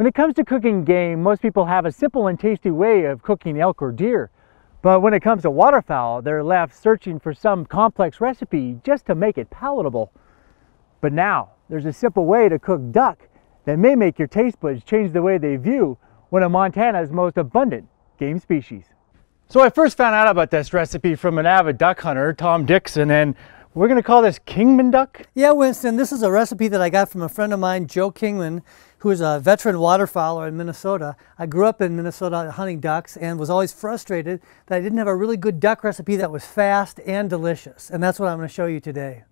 When it comes to cooking game, most people have a simple and tasty way of cooking elk or deer. But when it comes to waterfowl, they're left searching for some complex recipe just to make it palatable. But now, there's a simple way to cook duck that may make your taste buds change the way they view one of Montana's most abundant game species. So I first found out about this recipe from an avid duck hunter, Tom Dixon, and we're going to call this Kingman duck? Yeah, Winston, this is a recipe that I got from a friend of mine, Joe Kingman, who is a veteran waterfowler in Minnesota. I grew up in Minnesota hunting ducks and was always frustrated that I didn't have a really good duck recipe that was fast and delicious. And that's what I'm going to show you today.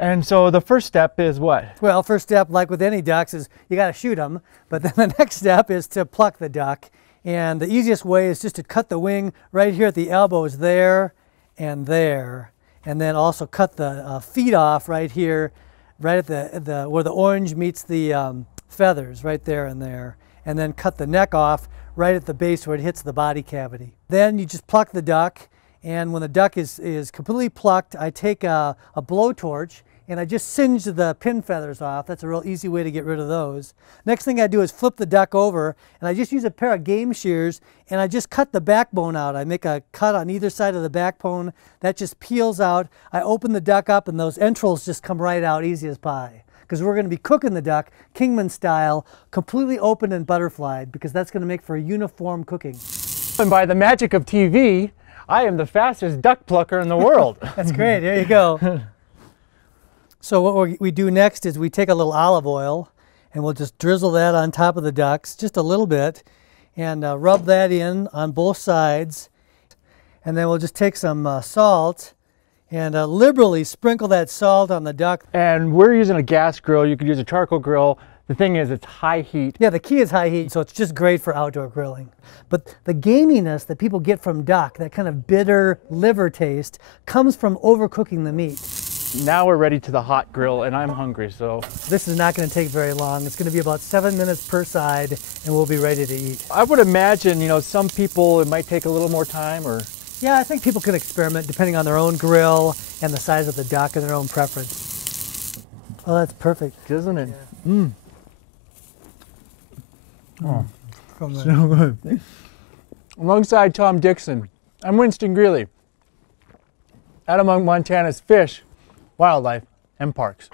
And so the first step is what? Well, first step, like with any ducks, is you got to shoot them. But then the next step is to pluck the duck. And the easiest way is just to cut the wing right here at the elbows there and there. And then also cut the feet off right here, right at the where the orange meets the feathers, right there and there. And then cut the neck off right at the base where it hits the body cavity. Then you just pluck the duck, and when the duck is completely plucked, I take a blowtorch and I just singe the pin feathers off. That's a real easy way to get rid of those. Next thing I do is flip the duck over, and I just use a pair of game shears and I just cut the backbone out. I make a cut on either side of the backbone. That just peels out. I open the duck up and those entrails just come right out easy as pie. Because we're going to be cooking the duck, Kingman style, completely open and butterflied, because that's going to make for a uniform cooking. And by the magic of TV, I am the fastest duck plucker in the world. That's great, there you go. So what we do next is we take a little olive oil and we'll just drizzle that on top of the ducks, just a little bit, and rub that in on both sides. And then we'll just take some salt and liberally sprinkle that salt on the duck. And we're using a gas grill. You could use a charcoal grill. The thing is, it's high heat. Yeah, the key is high heat, so it's just great for outdoor grilling. But the gaminess that people get from duck, that kind of bitter liver taste, comes from overcooking the meat. Now we're ready to the hot grill, and I'm hungry, so. This is not going to take very long. It's going to be about 7 minutes per side, and we'll be ready to eat. I would imagine, you know, some people, it might take a little more time, or? Yeah, I think people can experiment depending on their own grill and the size of the duck and their own preference. Oh, that's perfect. Isn't it? Yeah. Mm. Oh, so good. Alongside Tom Dixon, I'm Winston Greely, out among Montana's fish, wildlife, and parks.